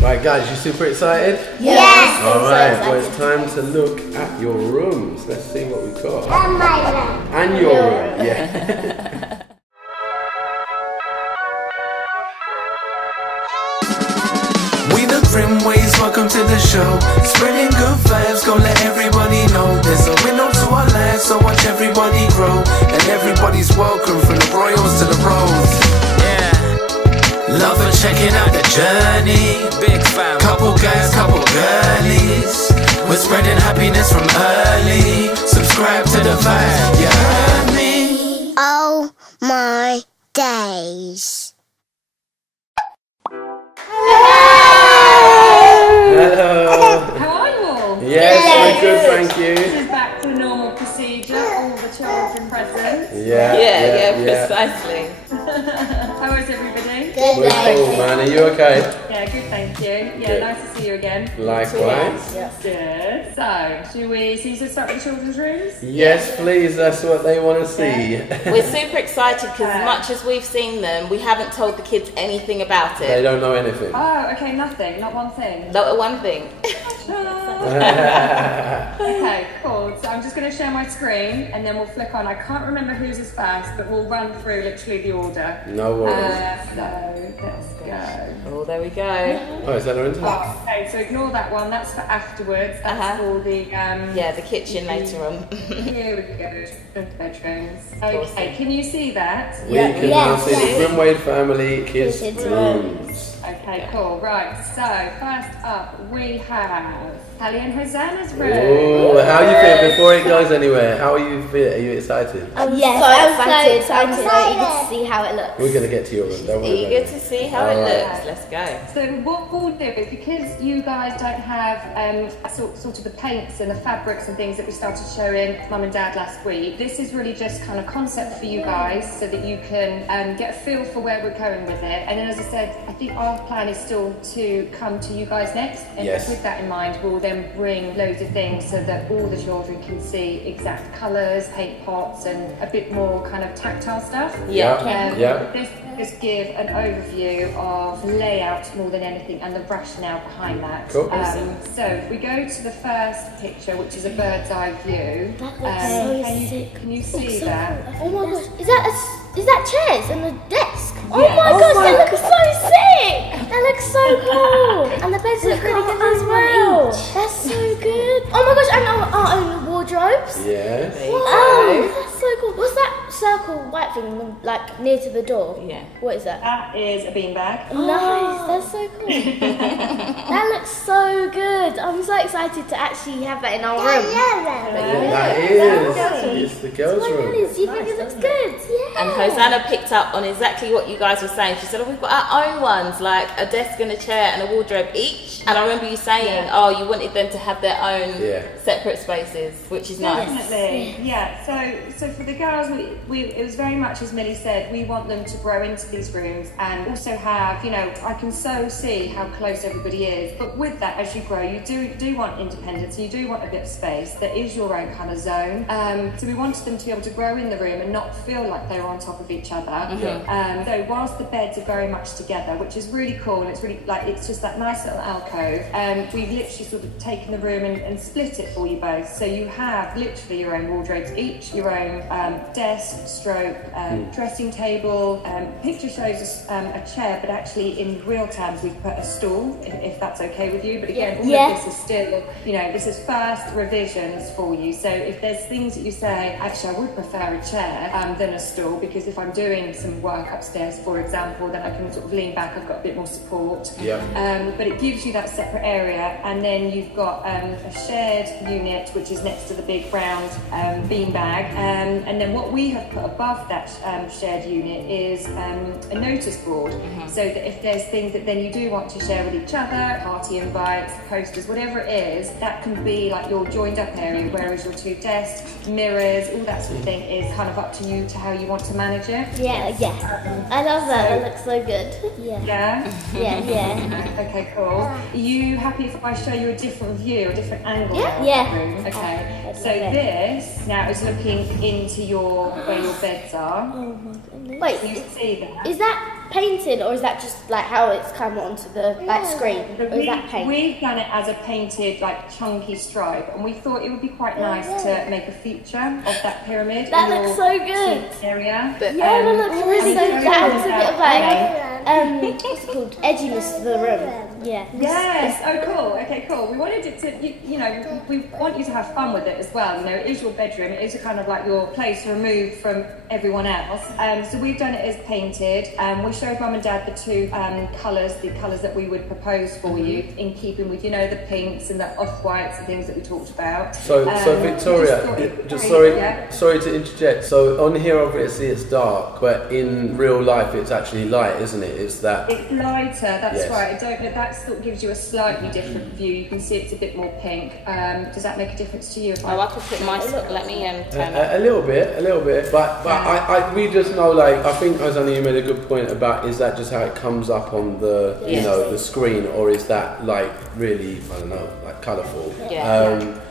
Right, guys, you super excited? Yes! Alright, well it's time to look at your rooms. Let's see what we've got. And my room. And your room, yeah. We the Grimwades, welcome to the show. Spreading good vibes, gonna let everybody know. There's a window to our lives, so watch everybody grow. And everybody's welcome, from the royals to the pros. Yeah. Love for checking out the journey. Big fam. Couple guys, couple girlies. We're spreading happiness from early. Subscribe to the vibe, you heard me? Oh my days. Hello. How are you all? Yes, we're good, thank you. This is back to normal procedure, all the children present. Yeah, precisely. How is everybody? Good We're cool, man. Are you okay? Yeah, good, thank you. Yeah, Good. nice to see you again. Likewise. Good. So, should we start with the children's rooms? Yes, please, that's what they want to see. We're super excited because as much as we've seen them, we haven't told the kids anything about They it. don't know anything. Oh, okay, nothing, not one thing. Not one thing. Okay, cool. So I'm just going to share my screen and then we'll flick on. I can't remember whose is first, but we'll run through literally the order. No worries. So, let's go. Oh, there we go. Oh, is that our internet? Oh, okay, so ignore that one. That's for afterwards. That's for the Yeah, the kitchen later on. Here we go. The bedrooms. Okay, can you see that? We can now see the Grimwade family kids' rooms. Okay, cool. Right. So first up, we have Hallie and Hosanna's room. Oh, how are you feeling before it goes anywhere? How are you feeling? Are you excited? Yes, I'm so eager to see how it looks. We're going to get to your room. Don't worry Eager about to it. see how it looks. Let's go. So what we'll do is, because you guys don't have sort of the paints and the fabrics and things that we started showing Mum and Dad last week, this is really just kind of concept for you guys so that you can get a feel for where we're going with it. And then, as I said, I think our plan is still to come to you guys next. And with that in mind, we'll then bring loads of things so that all the children can see exact colours, paint pots, and a bit more kind of tactile stuff. Just give an overview of layout more than anything and the rationale behind that. Cool. So if we go to the first picture, which is a bird's eye view, can you see that? Oh my gosh, is that chairs and a desk? Oh my gosh, that looks so sick! That looks so cool! And the beds look really good as well. That's so good. Oh my gosh, and our own wardrobes. Yes. Oh, that's so cool. What's that circle white thing, like near to the door? Yeah. What is that? That is a beanbag. Nice, that's so cool. That looks so good. I'm so excited to actually have that in our room. That is. It's the girls' room. Do you think it looks good? Yeah. And Hosanna picked up on exactly what you guys were saying. She said, oh, we've got our own ones, like a desk and a chair and a wardrobe each. And I remember you saying, oh, you wanted them to have their own separate spaces, which is nice. Definitely, yeah. So for the girls, it was very much as Millie said. We want them to grow into these rooms and also have, you know, I can so see how close everybody is. But with that, as you grow, you do want independence. You do want a bit of space. There is your own kind of zone. So we wanted them to be able to grow in the room and not feel like they were on top of each other. So whilst the beds are very much together, which is really cool, and it's really like it's just that nice little alcove. We've literally sort of taken the room and split it for you both. So you have literally your own wardrobes each, your own desk, stroke, dressing table. Picture shows us a chair, but actually in real terms we've put a stool, if that's okay with you. But again, all of this is still, you know, this is first revisions for you. So if there's things that you say, actually I would prefer a chair than a stool, because if I'm doing some work upstairs, for example, then I can sort of lean back, I've got a bit more support. But it gives you that separate area, and then you've got a shared unit which is next to the big round beanbag, and then what we have put above that shared unit is a notice board, so that if there's things that then you do want to share with each other, party invites, posters, whatever it is, that can be like your joined up area, whereas your two desks, mirrors, all that sort of thing is kind of up to you to how you want to manage it. I love that. That looks so good. Yeah? Okay, cool. Yeah. Are you happy if I show you a different view, a different angle? Yeah. Okay. So this now is looking into where your beds are. Oh my goodness. Wait, Can you see that? is that painting, or is that just like how it's come onto the screen? Or is that paint? We've done it as a painted, like chunky stripe, and we thought it would be quite nice to make a feature of that pyramid. That looks so good. Area. That looks really good. That adds a bit of like what's it called? Edginess to the room. Yeah. Yes. Oh, cool. Okay, cool. We wanted it to, you know, we want you to have fun with it as well. You know, it is your bedroom. It is a kind of like your place removed from everyone else. So we've done it as painted. We showed Mum and Dad the two colours, the colours that we would propose for you, in keeping with, you know, the pinks and the off-whites and things that we talked about. So Victoria, sorry to interject. So on here, obviously it's dark, but in real life it's actually light, isn't it? It's lighter. That's right. I don't know. That sort of gives you a slightly different view. You can see it's a bit more pink. Does that make a difference to you? I could put my let me turn a little bit, but we just know, like, I think Azani, you made a good point about, is that just how it comes up on the you know, the screen, or is that like really, I don't know, like colourful?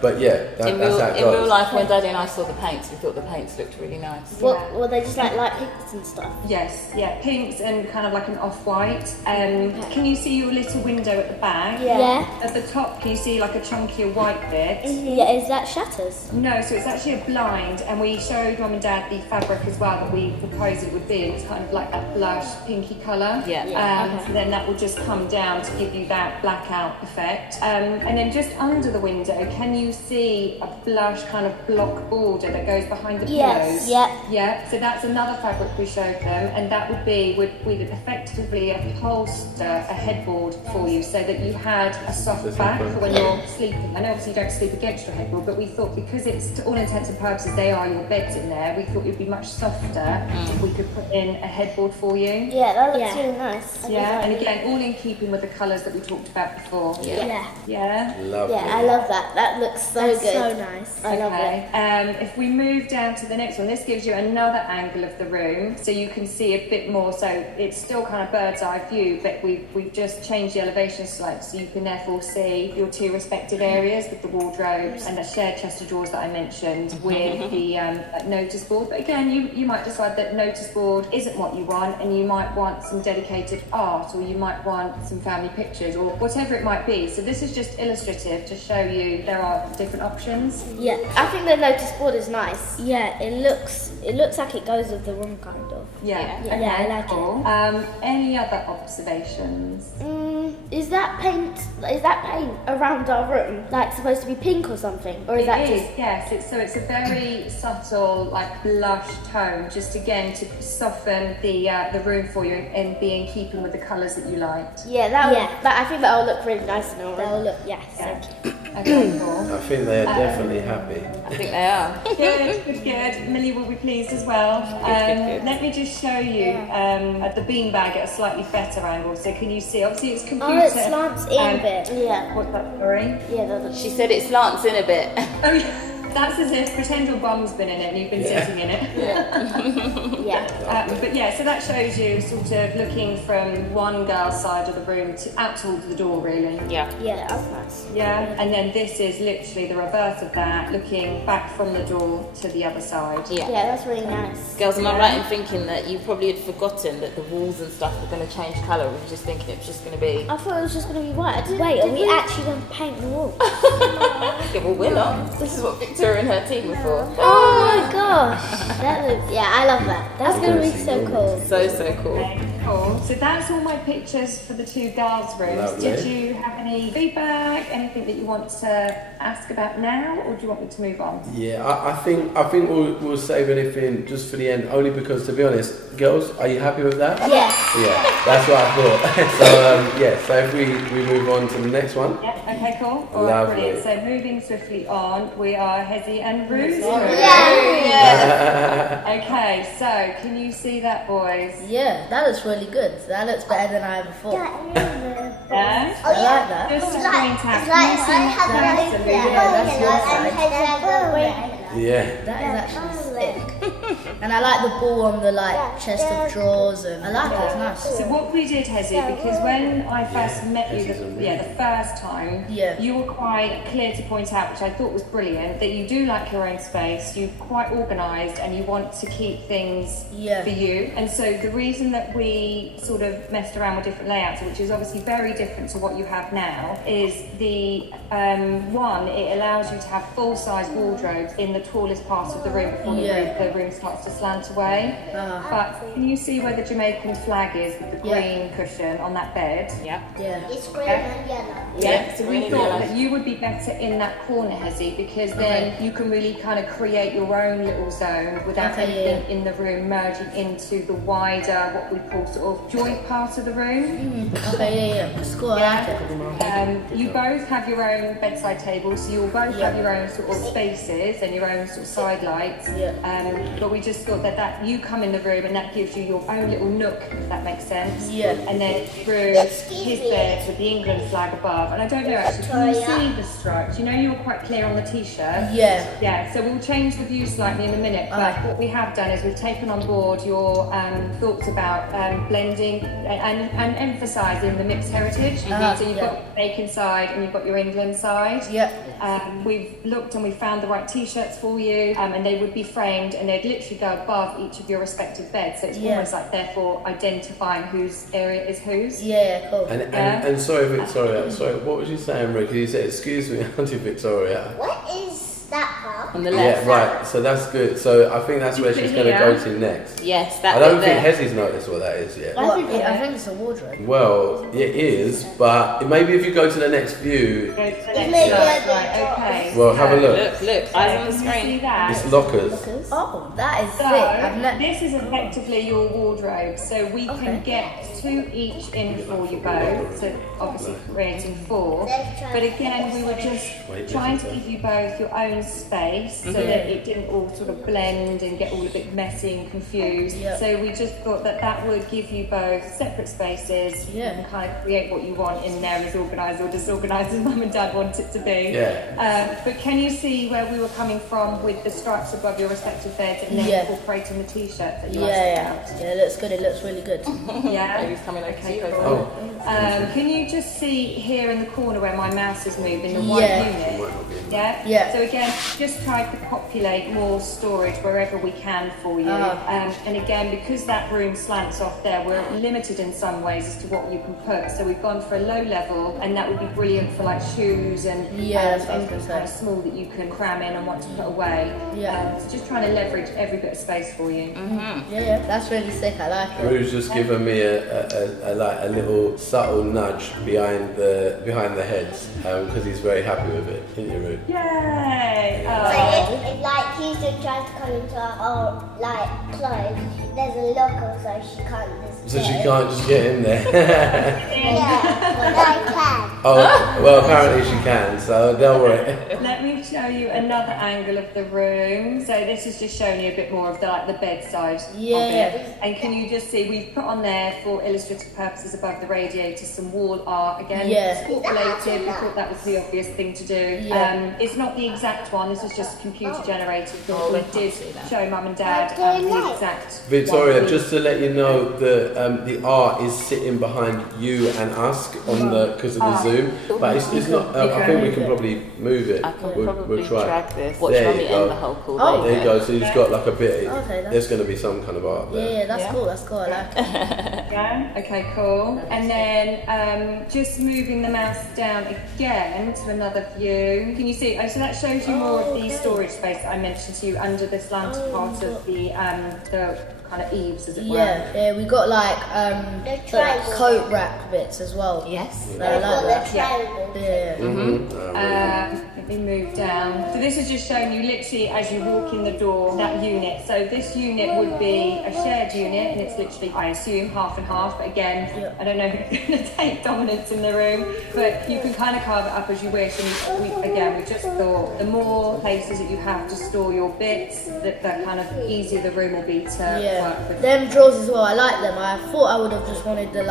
But yeah, that's how it goes. In real life, when Daddy and I saw the paints, we thought the paints looked really nice. Were they just like light pinks and stuff? Yes, pinks and kind of like an off-white. Can you see your little window at the back? Yeah. At the top, can you see like a chunkier white bit? Yeah, is that shutters? No, so it's actually a blind, and we showed Mum and Dad the fabric as well that we proposed it would be. It's kind of like that blush pinky colour. So then that will just come down to give you that blackout effect. And then just under the window, can you see a blush kind of block border that goes behind the pillows? Yeah. So that's another fabric we showed them, and that would be, we'd effectively upholster a headboard for you so that you had a soft back for when you're sleeping. I know obviously you don't sleep against your headboard, but we thought because it's, to all intents and purposes, they are your beds in there, we thought it would be much softer if we could put in a headboard for you. Yeah, that looks really nice. And again, all in keeping with the colours that we talked about before. Lovely. I love that. That looks so good. So nice. I love it. If we move down to the next one, this gives you another angle of the room, so you can see a bit more. So it's still kind of bird's eye view, but we've just changed the elevation slightly, so you can therefore see your two respective areas with the wardrobes and the shared chest of drawers that I mentioned with the notice board. But again, you might decide that notice board isn't what you want, and you might want some dedicated art, or you might want some family pictures, or whatever it might be. So this is just illustrative to show you there are different options. Yeah, I think the notice board is nice. Yeah, it looks like it goes with the room, kind of. I like it. Any other observations? Is that paint around our room like supposed to be pink or something, or is that just? Yes. It's a very subtle, like blush tone, just again to soften the room for you and be in keeping with the colours that you liked. I think that'll look really nice in our room. That'll look thank you. Okay, cool. I think they are definitely happy. I think they are. Good. Millie will be pleased as well. Good. Let me just show you at the beanbag at a slightly better angle. So can you see? Obviously, it's computer. Oh, it slants in a bit. Yeah. What's that, sorry? Yeah, she said it slants in a bit. Oh, yeah. That's as if pretend your bum's been in it and you've been sitting in it. But yeah, so that shows you sort of looking from one girl's side of the room out towards the door, really. Yeah, that's nice. Yeah, and then this is literally the reverse of that, looking back from the door to the other side. Yeah, that's really nice. Girls, am I right in thinking that you probably had forgotten that the walls and stuff were going to change colour? We were just thinking it was just going to be... I thought it was just going to be white. Wait, are we actually going to paint the wall? Okay, well, we're not. This is what Victoria and her team were for. Oh my gosh. That looks... Yeah, I love that. That's going to be so cool. So cool. Okay, cool. So that's all my pictures for the two girls' rooms. Lovely. Did you have any feedback, anything that you want to ask about now, or do you want me to move on? Yeah, I think we'll save anything just for the end, only because, to be honest, girls, are you happy with that? Yeah. Yeah, that's what I thought. So if we move on to the next one. Yeah, okay, cool. All right, brilliant. So moving swiftly on, we are Hezzy and Ruth. Okay, so can you see that, boys? Yeah, that looks really good. That looks better than I ever thought. Yeah? I like that. Just a screen tap. That's your side. Yeah. That is actually sick. And I like the ball on the chest of drawers, and I like it. It's nice. So what we did, Hezzy, because when I first met you, the first time, you were quite clear to point out, which I thought was brilliant, that you do like your own space. You're quite organised, and you want to keep things for you. And so the reason that we sort of messed around with different layouts, which is obviously very different to what you have now, is the one, it allows you to have full-size wardrobes in the tallest part of the room before the room starts to slant away. But can you see where the Jamaican flag is with the green cushion on that bed? It's green and yellow. So we thought that you would be better in that corner, Hezzy, because then you can really kind of create your own little zone without anything in the room merging into the wider, what we call sort of joint part of the room. It's cool. I like it. You both have your own bedside tables, so you'll both have your own sort of spaces and your own sort of side lights. But we just thought that you come in the room and that gives you your own little nook, if that makes sense. And then through his bed with the England flag above. And I don't know actually, can you see the stripes? You know you were quite clear on the t-shirt. So we'll change the view slightly in a minute, but what we have done is we've taken on board your thoughts about blending and emphasising the mixed heritage. So you've got your Jamaican side and you've got your England side. We've looked and we found the right t-shirts for you, and they would be framed and they'd literally go above each of your respective beds. So it's almost like therefore identifying whose area is whose. Cool. And sorry, Victoria. Sorry, what was you saying, Rick? You said, "Excuse me, Auntie Victoria." What is that part? On the left. Yeah, right. So that's good. So I think that's where she's going to go to next. Yes, that. I don't think Hezzy's noticed what that is yet. I think it's a wardrobe. Well, it is, but maybe if you go to the next view. Go to the next okay. Well, have a look. Look, eyes on the screen. See that? It's lockers. Oh, that is So this is effectively your wardrobe. So we can get 2 each in for you both. So obviously creating 4. But again, we were just trying to give you both your own space so that it didn't all sort of blend and get all a bit messy and confused. So we just thought that would give you both separate spaces. You can kind of create what you want in there, as organised or disorganised as Mum and Dad want it to be. But can you see where we were coming from with the stripes above your respective beds and then incorporating the t-shirt that you asked about? It looks good. It looks really good. Baby's coming okay. Can you just see here in the corner where my mouse is moving, the white unit? So again, just try to populate more storage wherever we can for you. And again, because that room slants off there, we're limited in some ways as to what you can put. So we've gone for a low level, and that would be brilliant for like shoes and anything kind of small that you can cram in and want to put away. So just trying to leverage every bit of space for you. That's really sick. I like it. Rue's just given me a little subtle nudge behind the heads because he's very happy with it, isn't you, Rue? Yay! So if like Houston tries to come into our clothes, there's a locker so she can't just. So she can't just get in there. But I can. Oh, well, apparently she can. So don't worry. Let me show you another angle of the room. So this is just showing you a bit more of the bedside of it. And can you just see we've put on there for illustrative purposes above the radiator some wall art again. Related. We thought that was the obvious thing to do. It's not the exact one. This is just computer generated. But we did show Mum and Dad the exact. Victoria, just to let you know, the art is sitting behind you and us on because of the zoom, but it's not. I think we can probably move it. I can probably try. drag this. Watch There Mummy you go. and the whole cool There you go. So you've got like a bit. Okay, There's going to be some kind of art there. That's cool. That's cool. I like it. Okay, cool. And then just moving the mouse down again to another view. Can you see? So that shows you more of the storage space that I mentioned to you under the slanted part of the kind of eaves, as it were. We got like coat rack bits as well. Yes. I like that. Let me move down. So this is just showing you literally as you walk in the door, that unit. So this unit would be a shared unit, and it's literally, I assume, half and half. But again, I don't know who's going to take dominance in the room, but you can kind of carve it up as you wish. And we just thought the more places that you have to store your bits, the kind of easier the room will be to work with. Them drawers as well, I like them. I thought I would have just wanted the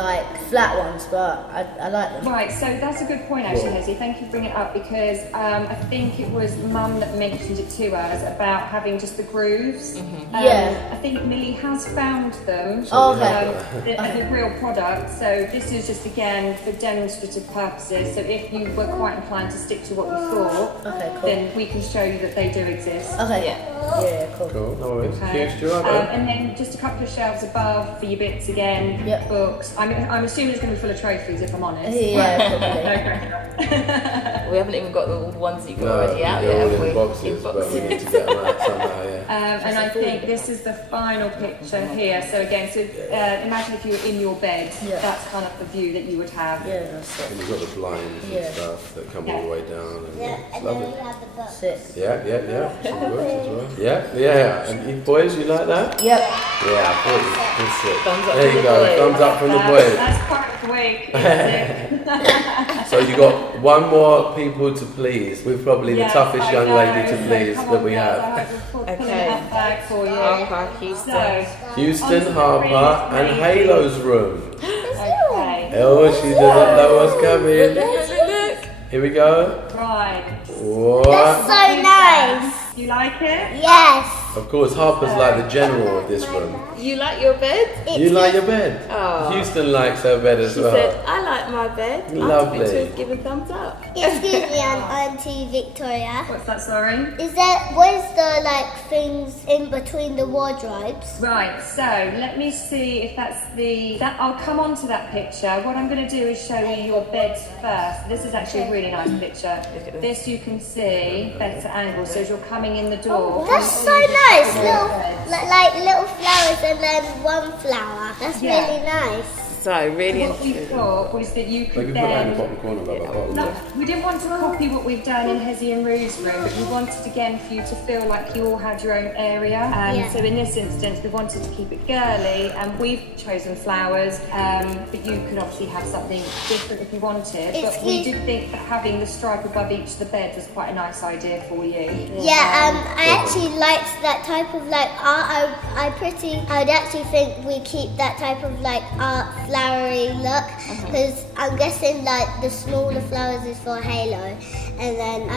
flat ones, but I like them. Right, so that's a good point actually, Hezzy. Thank you for bringing it up because I think it was Mum that mentioned it to us about having just the grooves. I think Millie has found them as a real product. So this is just again for demonstrative purposes. So if you were quite inclined to stick to what you thought, then we can show you that they do exist. Cool. No worries. And then just a couple of shelves above for your bits again, books. I'm assuming it's going to be full of trophies if I'm honest. We haven't even got all the ones that you've got already out yet, have we? Boxes, but we need to get them out somehow, and I think this is the final picture here. So again, imagine if you were in your bed, that's kind of the view that you would have. And you've got the blinds and stuff that come all the way down. And it's lovely. Yeah. It works as well. Yeah. And you boys, you like that? Yep. Yeah, I thought it. Thumbs up. There you go. Thumbs up from the boys. That's quite quick. So you got one more people to please. We're probably the toughest young lady to please that we have. Okay. Harper, Houston, Harper, and Halo's room. Okay. Oh, she doesn't know what's coming. Look. Here we go. Right. What? That's so nice. You like it? Yes. Of course, Harper's like the general of this room. You like your bed? You like your bed? Oh. Houston likes her bed as well. She said, I like my bed. Lovely. I'm to give a thumbs up. Excuse me, Auntie Victoria. What's that, sorry? What is the things in between the wardrobes? Right, so let me see if that's I'll come on to that picture. What I'm going to do is show you your beds first. This is actually a really nice picture. This you can see better angle, so as you're coming in the door. That's so nice. Little flowers and then one flower. That's really nice. So, really what we thought was that you could put that in the bottom corner, we didn't want to copy what we've done in Hezzy and Rue's room, but we wanted again for you to feel like you all had your own area. So in this instance, we wanted to keep it girly, and we've chosen flowers, but you can obviously have something different if you wanted. But we did think that having the stripe above each of the beds was quite a nice idea for you. I actually liked that type of art. I'd actually think we keep that type of art flowery look, because I'm guessing the smaller flowers is for Halo, and then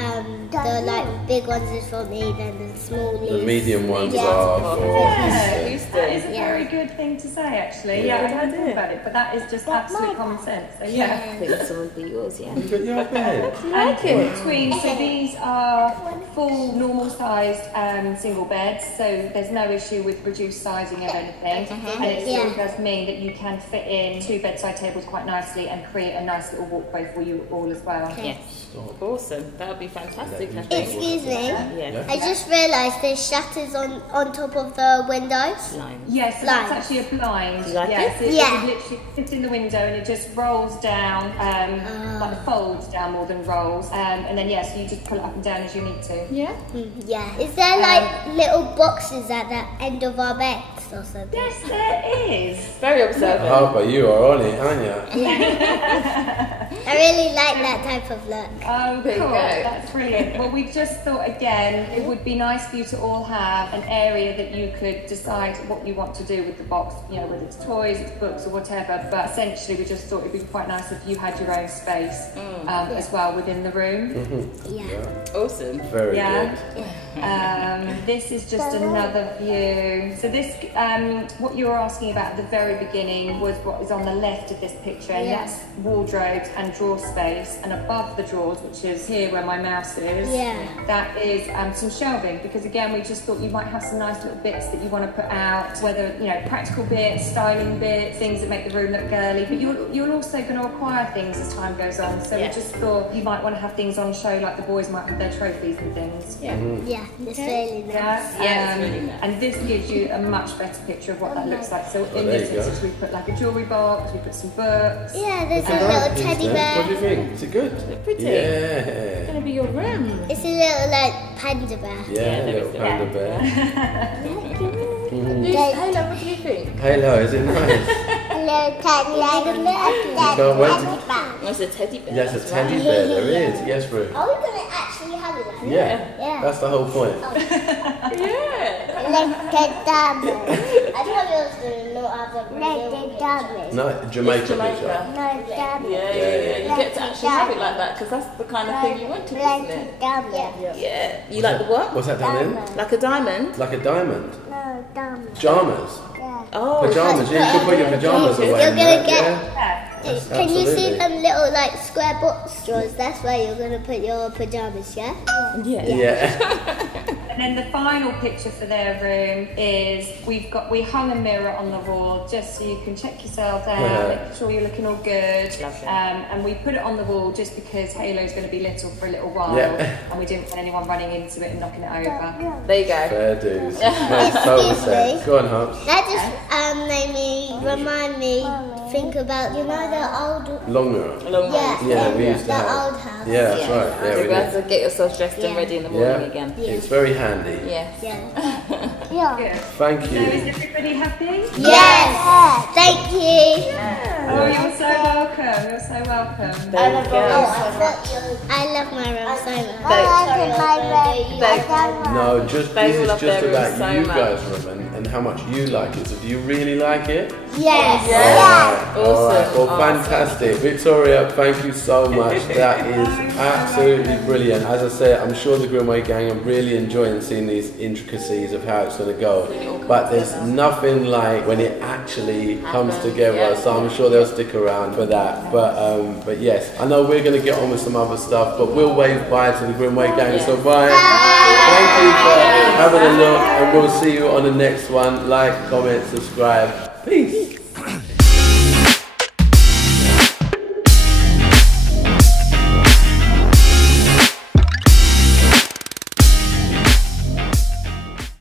the big ones is for me, then the small leaves. The medium ones are for Houston. That is a very good thing to say, actually. I hadn't thought about it, but that is just absolute common sense. So I think this one would be yours, You got your bed. And in between, so these are full normal sized single beds, so there's no issue with reduced sizing of anything, and it still does mean that you can fit in 2 bedside tables quite nicely and create a nice little walkway for you all as well. Yes. Awesome. That would be fantastic, I think. Excuse me. Yes. I just realised there's shutters on top of the windows. Yes, so that's actually a blind. You like it? It literally sits in the window and it just rolls down, folds down more than rolls, and then so you just pull it up and down as you need to. Yeah. Yeah. Is there little boxes at the end of our beds or something? Yes, there is. Very observant. Harper, you are on it, aren't you? I really like that type of look. Oh, cool. That's brilliant. Well, we just thought, again, it would be nice for you to all have an area that you could decide what you want to do with the box, whether it's toys, it's books, or whatever. But essentially, we just thought it'd be quite nice if you had your own space as well within the room. Awesome. Very good. This is just another view. So this, what you were asking about at the very beginning was what is on the left of this picture, and that's wardrobes and drawer space, and above the drawers, which is here where my mouse is, that is some shelving, because again we just thought you might have some nice little bits that you want to put out, whether practical bits, styling bits, things that make the room look girly, but you're also going to acquire things as time goes on, so we just thought you might want to have things on show, like the boys might have their trophies and things. It's really nice. It's really nice. And this gives you a much better picture of what that looks like. So in this instance, we put a jewellery box, we put some books. Yeah, there's a little teddy bear. What do you think? Is it good? Is it pretty? Yeah. It's going to be your room. It's a little panda bear. Yeah, a little panda bear. Halo, what do you think? Halo, is it nice? Hello, teddy bear. It's a teddy bear. Yes, a teddy bear, there is. Yes, Ruth. Are we going to actually actually have it like that. Yeah. That's the whole point. Yeah. Like a diamond. I thought it was the no other like a diamond. No, Jamaica. Jamaica. No diamond. Yeah. You get to actually have it like that because that's the kind of thing you wanted, isn't it? Diamond. Yeah. You like the what? What's that down in? Like a diamond? Like a diamond. No diamond. Pajamas. Yeah. Oh. Pajamas. You can put your pajamas away. You're in gonna that, get. yeah? Can you see them little like square box straws? That's where you're gonna put your pajamas, yeah? Yeah. And then the final picture for their room is we hung a mirror on the wall just so you can check yourself out, make sure you're looking all good. And we put it on the wall just because Halo's going to be little for a little while, and we didn't want anyone running into it and knocking it over. There you go. Fair dues. Makes total sense. Go on, Humps. That just made me remind me think about the old Long mirror. yeah we used to the have. old house. Yeah, that's right. Yeah, So we you have did. to get yourself dressed and ready in the morning again. It's very handy. Yes. Yeah. Thank So you. is everybody happy? Yes. Thank you. Oh, you're so welcome. You're so welcome. There you go. I love my room so much. No, just They this all is love just their about room so you much. guys, women, and how much you like it. So, do you really like it? Yes. Alright, Awesome. Well, fantastic. Victoria, thank you so much. That is absolutely brilliant. As I said, I'm sure the Grimwade gang are really enjoying seeing these intricacies of how it's going to go. But there's nothing like when it actually comes together, so I'm sure they'll stick around for that. But yes, I know we're going to get on with some other stuff, but we'll wave bye to the Grimwade gang. So bye. Thank you for having a look, and we'll see you on the next one. Like, comment, subscribe. Peace.